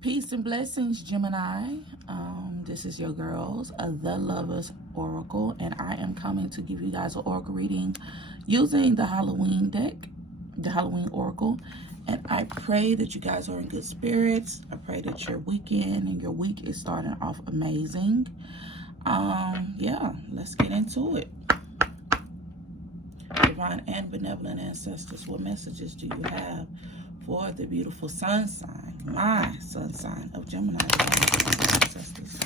Peace and blessings, Gemini. This is your girls, The Lovers Oracle, and I am coming to give you guys an oracle reading using the Halloween deck, the Halloween Oracle. And I pray that you guys are in good spirits. I pray that your weekend and your week is starting off amazing. Yeah, let's get into it. Divine and benevolent ancestors, what messages do you have for the beautiful sun sign, my sun sign of Gemini, ancestors?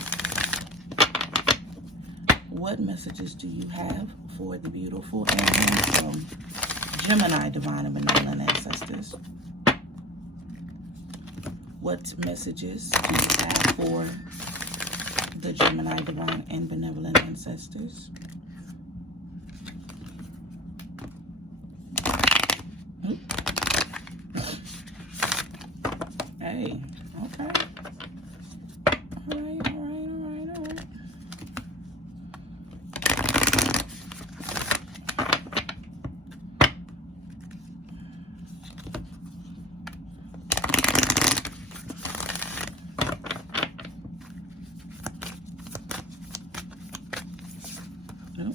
What messages do you have for the beautiful and handsome Gemini, divine and benevolent ancestors? What messages do you have for the Gemini, divine and benevolent ancestors? Hey, okay. All right. Nope.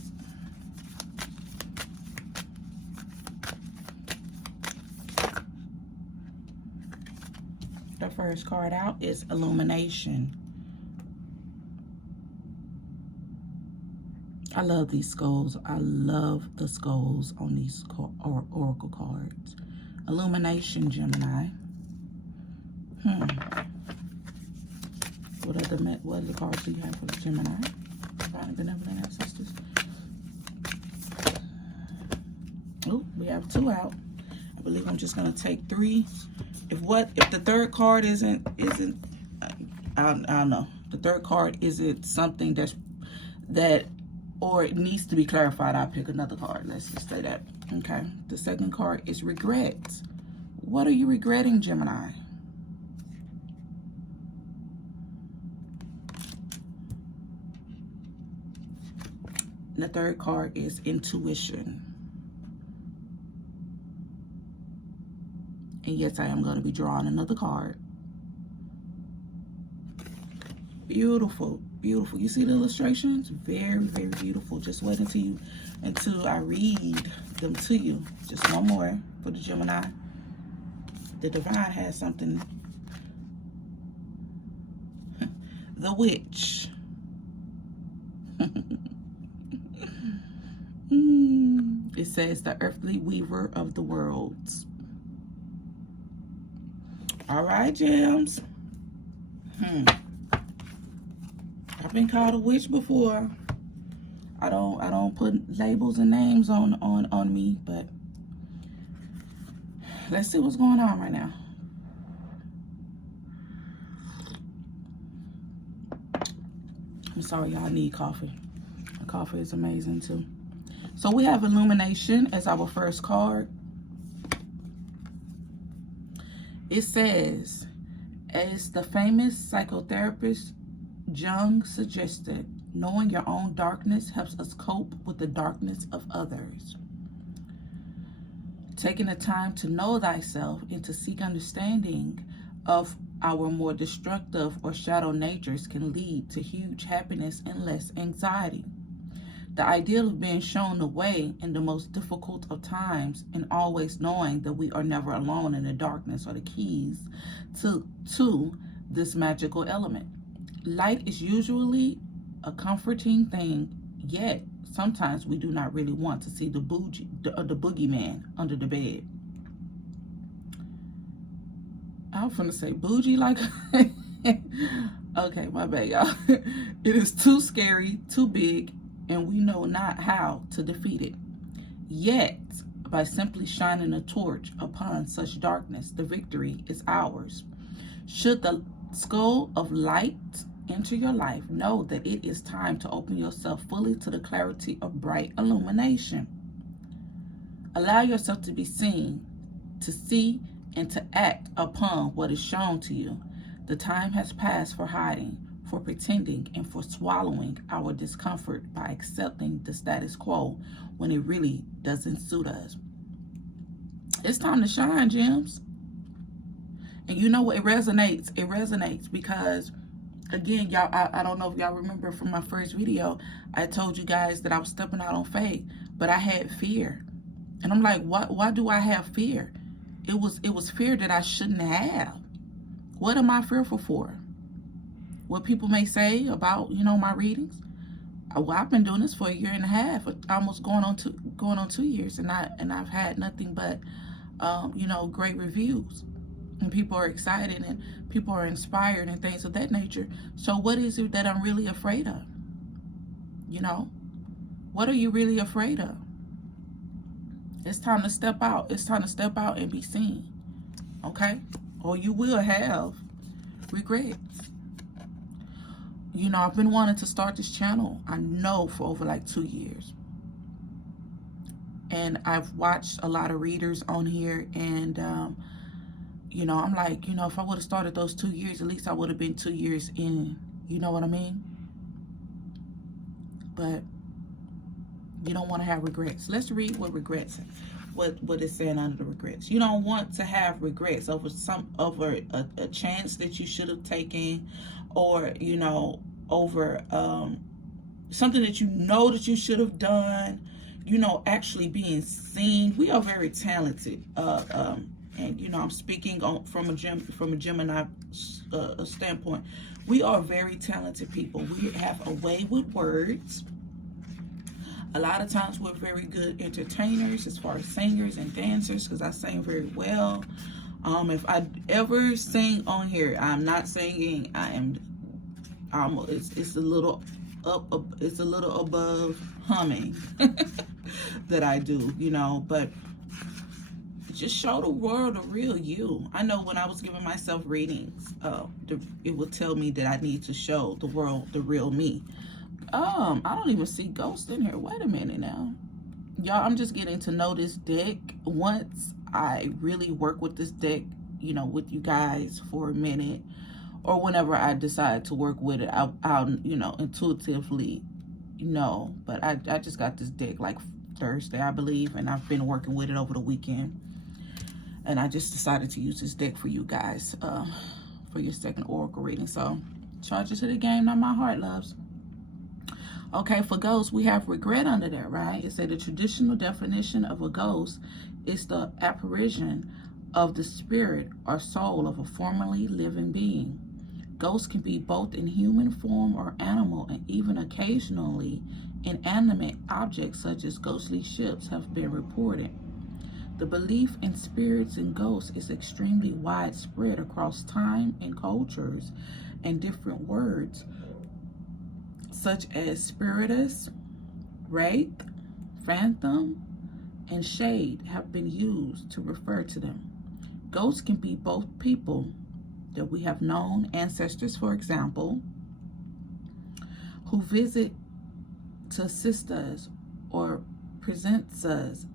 The first card out is Illumination. I love these skulls. I love the skulls on these oracle cards. Illumination, Gemini. What other cards do you have for the Gemini? Divine and benevolent ancestors. Oh, we have 2 out. I believe I'm just gonna take 3. If the third card isn't I don't know. The third card isn't something or it needs to be clarified, I'll pick another card. Let's just say that. Okay. The second card is regret. What are you regretting, Gemini? The third card is intuition. And yes, I am going to be drawing another card. Beautiful, beautiful. You see the illustrations? Very, very beautiful. Just wait until I read them to you. Just one more for the Gemini. The divine has something. The witch. It says the earthly weaver of the worlds. All right, gems. I've been called a witch before. I don't put labels and names on me, but let's see what's going on right now. I'm sorry, y'all need coffee. Coffee is amazing too. So we have Illumination as our first card. It says, as the famous psychotherapist Jung suggested, knowing your own darkness helps us cope with the darkness of others. Taking the time to know thyself and to seek understanding of our more destructive or shadow natures can lead to huge happiness and less anxiety. The ideal of being shown the way in the most difficult of times and always knowing that we are never alone in the darkness are the keys to this magical element. Light is usually a comforting thing, yet sometimes we do not really want to see the boogeyman under the bed. I was gonna say bougie like okay, my bad, y'all. It is too scary, too big, and we know not how to defeat it. Yet, by simply shining a torch upon such darkness, the victory is ours. Should the skull of light enter your life, know that it is time to open yourself fully to the clarity of bright illumination. Allow yourself to be seen, to see, and to act upon what is shown to you. The time has passed for hiding, for pretending, and for swallowing our discomfort by accepting the status quo when it really doesn't suit us. It's time to shine, gems. And you know what? It resonates. It resonates because, again, y'all, I don't know if y'all remember from my first video, I told you guys that I was stepping out on faith, but I had fear. And I'm like, why do I have fear? It was fear that I shouldn't have. What am I fearful for? What people may say about, my readings? Well, I've been doing this for 1.5 years, almost going on 2 years, and I've had nothing but great reviews. And people are excited and people are inspired and things of that nature. So what is it that I'm really afraid of? What are you really afraid of? It's time to step out. It's time to step out and be seen. Okay? Or you will have regrets. I've been wanting to start this channel, I know, for over like 2 years. And I've watched a lot of readers on here, and I'm like, if I would have started those 2 years, at least I would have been 2 years in. You know what I mean? But you don't want to have regrets. Let's read what regrets, what it's saying under the regrets. You don't want to have regrets over a chance that you should have taken, or over something that that you should have done. Actually being seen. We are very talented. And I'm speaking from a Gemini standpoint. We are very talented people. We have a way with words. A lot of times we're very good entertainers as far as singers and dancers, because I sing very well. If I ever sing on here, I'm not singing. It's a little above humming that I do, but just show the world the real you. I know when I was giving myself readings, it would tell me that I need to show the world the real me. I don't even see ghosts in here. Wait a minute now. Y'all, I'm just getting to know this deck. Once I really work with this deck, with you guys for a minute, or whenever I decide to work with it, I'll intuitively know. But I just got this deck like Thursday, I believe, and I've been working with it over the weekend. And I just decided to use this deck for you guys for your second oracle reading. So, charge it to the game, not my heart, loves. Okay, for ghosts, we have regret under there, right? It said the traditional definition of a ghost is the apparition of the spirit or soul of a formerly living being. Ghosts can be both in human form or animal, and even occasionally inanimate objects such as ghostly ships have been reported. The belief in spirits and ghosts is extremely widespread across time and cultures, and different words such as spiritus, wraith, phantom, and shade have been used to refer to them. Ghosts can be both people that we have known, ancestors, for example, who visit to assist us or presents us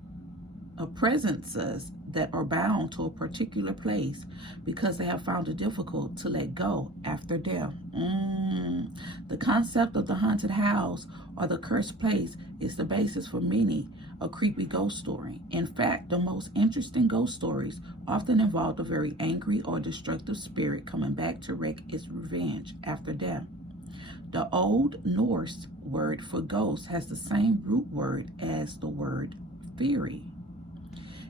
that are bound to a particular place because they have found it difficult to let go after death. The concept of the haunted house or the cursed place is the basis for many a creepy ghost story. In fact, the most interesting ghost stories often involve a very angry or destructive spirit coming back to wreak its revenge after death. The Old Norse word for ghost has the same root word as the word fury.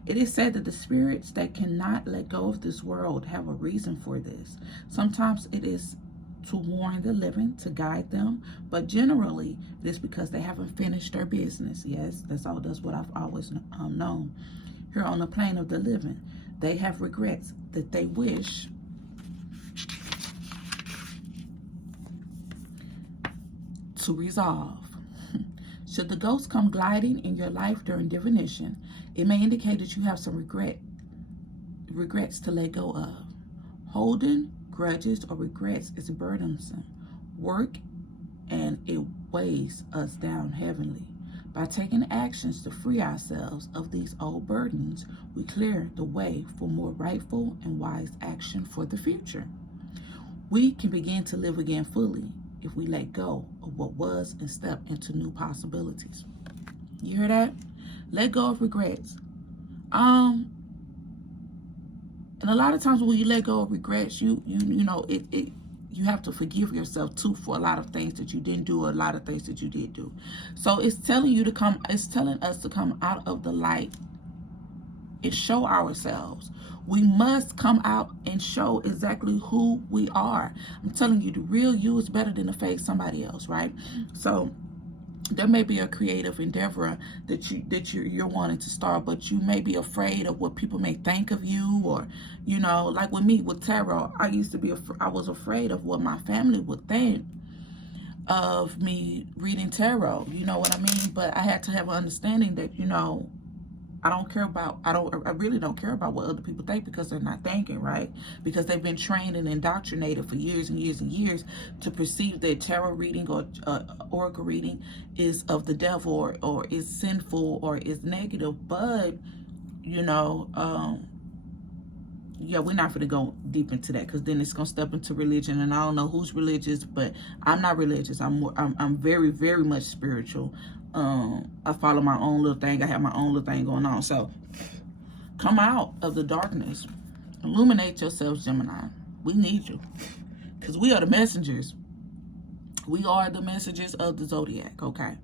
It is said that the spirits that cannot let go of this world have a reason for this. Sometimes it is to warn the living, to guide them, but generally it is because they haven't finished their business. Yes, that's what I've always known. Here on the plane of the living, they have regrets that they wish to resolve. Should the ghost come gliding in your life during divination, it may indicate that you have some regrets to let go of. Holding grudges or regrets is burdensome work, and it weighs us down heavily. By taking actions to free ourselves of these old burdens, we clear the way for more rightful and wise action for the future. We can begin to live again fully if we let go of what was and step into new possibilities. You hear that? Let go of regrets. And a lot of times when you let go of regrets, you know, you have to forgive yourself too for a lot of things that you didn't do, or a lot of things that you did do. So it's telling you to come, it's telling us to come out of the light and show ourselves. We must come out and show exactly who we are. I'm telling you, the real you is better than the fake somebody else, right? So there may be a creative endeavor that you're wanting to start, but you may be afraid of what people may think of you, or, you know, like with me with tarot, I was afraid of what my family would think of me reading tarot. You know what I mean? But I had to have an understanding that, you know, I really don't care about what other people think, because they're not thinking, right? Because they've been trained and indoctrinated for years and years and years to perceive that tarot reading or oracle reading is of the devil, or is sinful, or is negative. But, you know, yeah, we're not going to go deep into that, because then it's going to step into religion, and I don't know who's religious, but I'm not religious. I'm very, very much spiritual. I follow my own little thing. I have my own little thing going on. So come out of the darkness. Illuminate yourself, Gemini. We need you, because we are the messengers. We are the messengers of the zodiac, okay?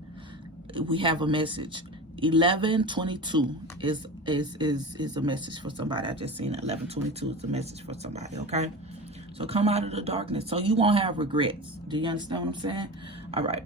We have a message. 1122 is a message for somebody. I just seen it. 1122 is a message for somebody, okay? So come out of the darkness so you won't have regrets. Do you understand what I'm saying? All right.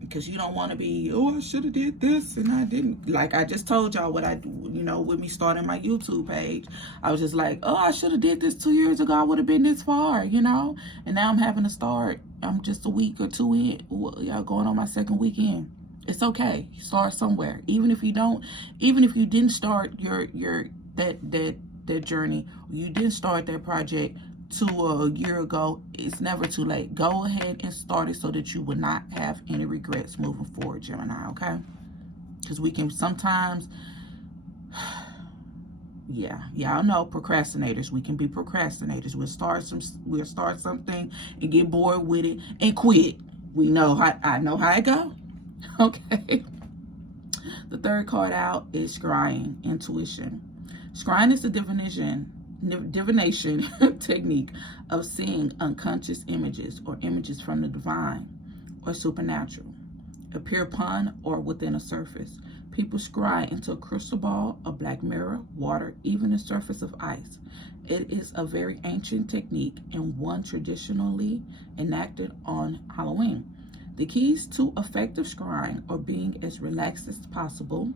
Because you don't want to be, oh, I should have did this and I didn't. Like I just told y'all what I do, you know, with me starting my YouTube page. I was just like, oh, I should have did this 2 years ago. I would have been this far, you know. And now I'm having to start. I'm just a week or two in. Y'all going on my second weekend. It's okay. Start somewhere. Even if you didn't start that journey, you didn't start that project a year ago, it's never too late. Go ahead and start it so that you will not have any regrets moving forward, Gemini, okay? Because we can sometimes, yeah, y'all know procrastinators. We can be procrastinators. We'll start something and get bored with it and quit. I know how it go. Okay. The third card out is scrying, intuition. Scrying is the divination technique of seeing unconscious images or images from the divine or supernatural appear upon or within a surface. People scry into a crystal ball, a black mirror, water, even the surface of ice. It is a very ancient technique and one traditionally enacted on Halloween. The keys to effective scrying are being as relaxed as possible,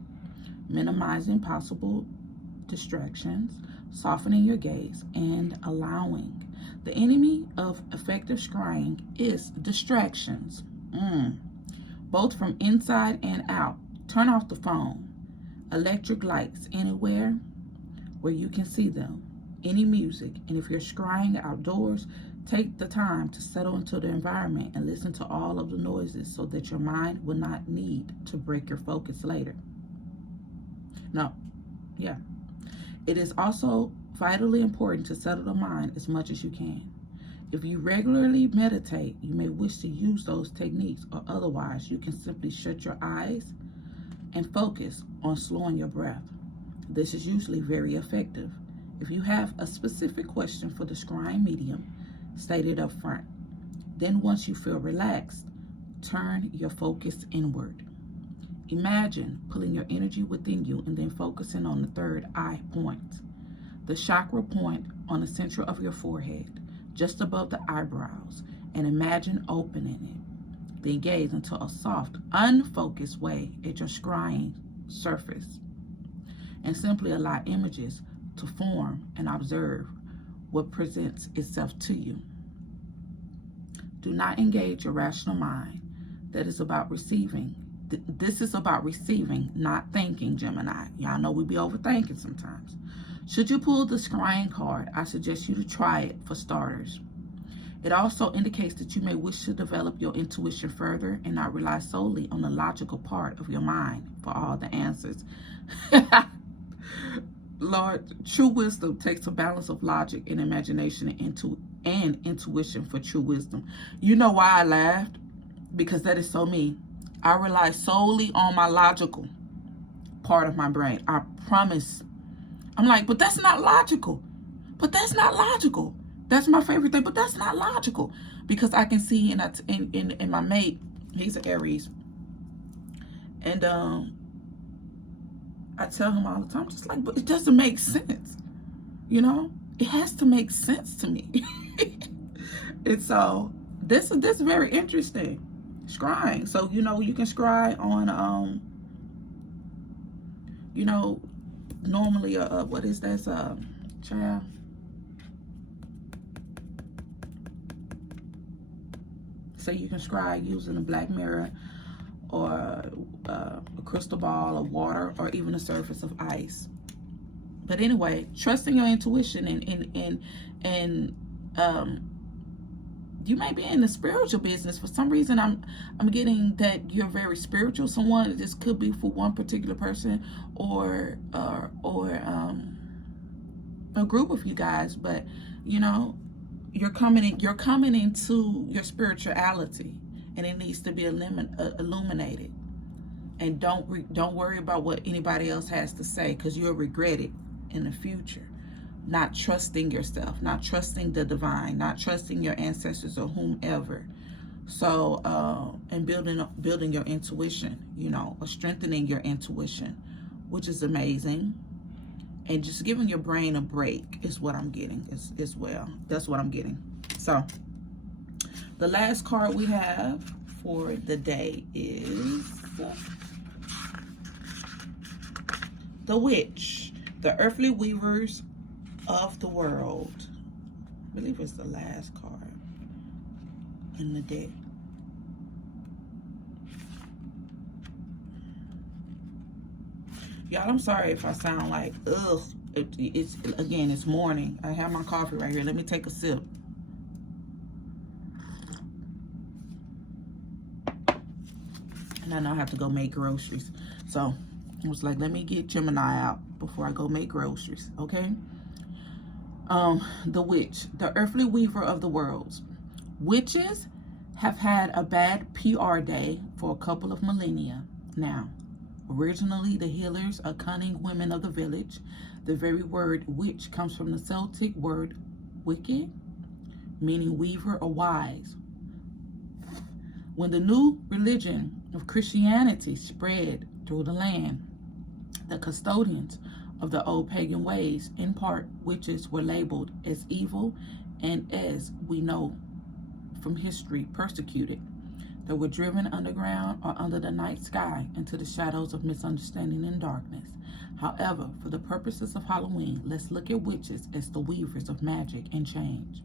minimizing possible distractions, softening your gaze, and allowing. The enemy of effective scrying is distractions, both from inside and out. Turn off the phone, electric lights anywhere where you can see them, any music, and if you're scrying outdoors, take the time to settle into the environment and listen to all of the noises so that your mind will not need to break your focus later. It is also vitally important to settle the mind as much as you can. If you regularly meditate, you may wish to use those techniques, or otherwise you can simply shut your eyes and focus on slowing your breath. This is usually very effective. If you have a specific question for the scrying medium, state it up front. Then once you feel relaxed, turn your focus inward. Imagine pulling your energy within you and then focusing on the third eye point, the chakra point on the center of your forehead, just above the eyebrows, and imagine opening it. Then gaze into a soft, unfocused way at your scrying surface, and simply allow images to form and observe what presents itself to you. Do not engage your rational mind. That is about receiving. This is about receiving, not thinking, Gemini. Y'all know we be overthinking sometimes. Should you pull the scrying card, I suggest you to try it for starters. It also indicates that you may wish to develop your intuition further and not rely solely on the logical part of your mind for all the answers. Lord, true wisdom takes a balance of logic and imagination and intuition for true wisdom. You know why I laughed? Because that is so me. I rely solely on my logical part of my brain. I promise. I'm like, but that's not logical. But that's not logical. That's my favorite thing, but that's not logical. Because I can see in my mate, he's an Aries. And I tell him all the time, just like, but it doesn't make sense. You know? It has to make sense to me. And so this is very interesting. Scrying. So, you know, you can scry on you know, normally what is that child? So you can scry using a black mirror or a crystal ball of water or even a surface of ice. But anyway, trusting your intuition and you may be in the spiritual business. For some reason, I'm getting that you're very spiritual. Someone, this could be for one particular person or a group of you guys. But you know, you're coming into your spirituality, and it needs to be illuminated. And don't worry about what anybody else has to say, because you'll regret it in the future. Not trusting yourself, not trusting the divine, not trusting your ancestors or whomever. So, and building your intuition, you know, or strengthening your intuition, which is amazing. And just giving your brain a break is what I'm getting as well. That's what I'm getting. So, the last card we have for the day is the Witch, the earthly weavers of the world. I believe it's the last card in the deck. Y'all, I'm sorry if I sound like ugh. It's morning. I have my coffee right here. Let me take a sip. And I know I have to go make groceries. So I was like, let me get Gemini out before I go make groceries. Okay. The Witch, the earthly weaver of the worlds. Witches have had a bad PR day for a couple of millennia now. Originally, the healers are cunning women of the village. The very word witch comes from the Celtic word wicked, meaning weaver or wise. When the new religion of Christianity spread through the land, the custodians of the old pagan ways, in part, witches were labeled as evil and, as we know from history, persecuted. They were driven underground or under the night sky into the shadows of misunderstanding and darkness. However, for the purposes of Halloween, let's look at witches as the weavers of magic and change.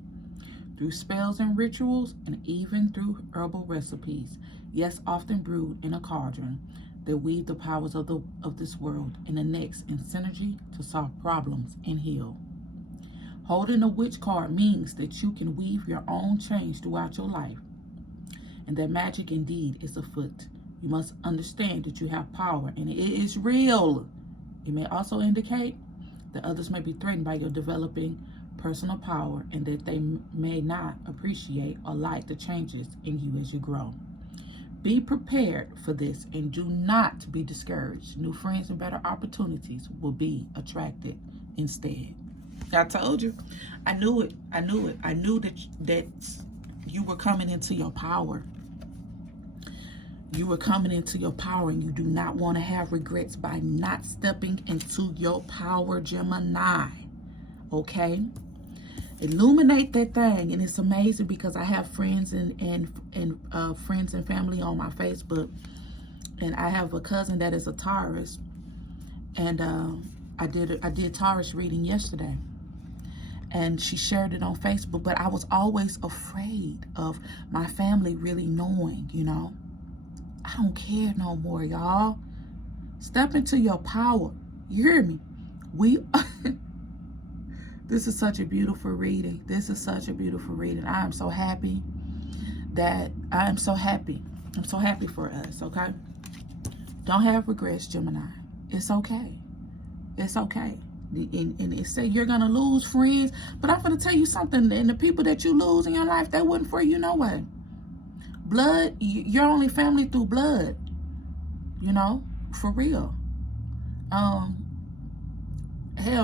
Through spells and rituals, and even through herbal recipes, yes, often brewed in a cauldron, they weave the powers of this world and the next in synergy to solve problems and heal. Holding a witch card means that you can weave your own change throughout your life, and that magic indeed is afoot. You must understand that you have power, and it is real. It may also indicate that others may be threatened by your developing personal power, and that they may not appreciate or like the changes in you as you grow. Be prepared for this, and do not be discouraged. New friends and better opportunities will be attracted instead. I told you. I knew it. I knew it. I knew that you were coming into your power. You were coming into your power, and you do not want to have regrets by not stepping into your power, Gemini. Okay? Illuminate that thing. And it's amazing because I have friends and friends and family on my Facebook, and I have a cousin that is a Taurus, and I did Taurus reading yesterday, and she shared it on Facebook. But I was always afraid of my family really knowing, you know. I don't care no more, y'all. Step into your power. You hear me? This is such a beautiful reading. This is such a beautiful reading. I am so happy I'm so happy for us, okay? Don't have regrets, Gemini. It's okay. It's okay. And it say you're going to lose friends, but I'm going to tell you something. And the people that you lose in your life, they wasn't for you no way. Blood, you're only family through blood, you know, for real. Hell,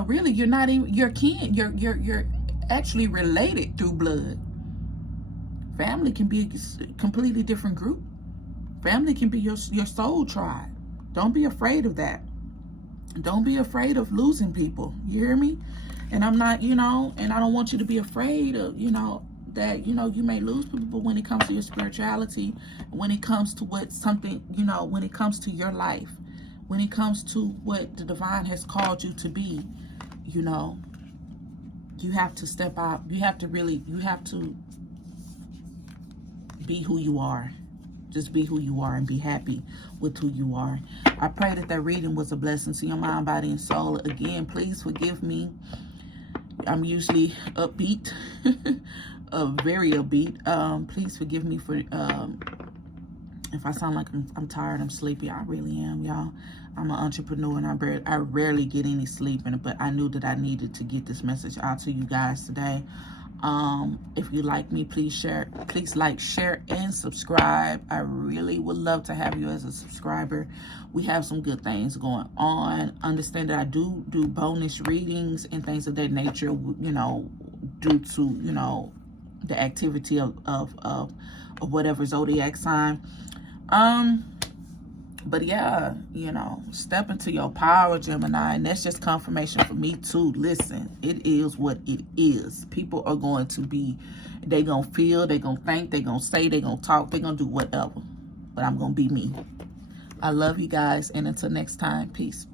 really, you're not even your kin. You're actually related through blood. Family can be a completely different group. Family can be your soul tribe. Don't be afraid of that. Don't be afraid of losing people. You hear me? And I'm not, and I don't want you to be afraid of, that, you may lose people, but when it comes to your spirituality, when it comes to what something, when it comes to your life, when it comes to what the divine has called you to be, you have to step out. You have to be who you are. Just be who you are and be happy with who you are. I pray that reading was a blessing to your mind, body, and soul. Again, please forgive me. I'm usually upbeat, very upbeat. Please forgive me for if I sound like I'm tired, I'm sleepy. I really am, y'all. I'm an entrepreneur and I rarely get any sleep, but I knew that I needed to get this message out to you guys today. If you like me, please like, share, and subscribe. I really would love to have you as a subscriber. We have some good things going on. Understand that I do bonus readings and things of that nature, due to, the activity of whatever zodiac sign. But yeah, step into your power, Gemini, and that's just confirmation for me too. Listen, it is what it is. People are going to be, they gonna feel, they gonna think, they gonna say, they gonna talk, they gonna do whatever. But I'm gonna be me. I love you guys, and until next time, peace.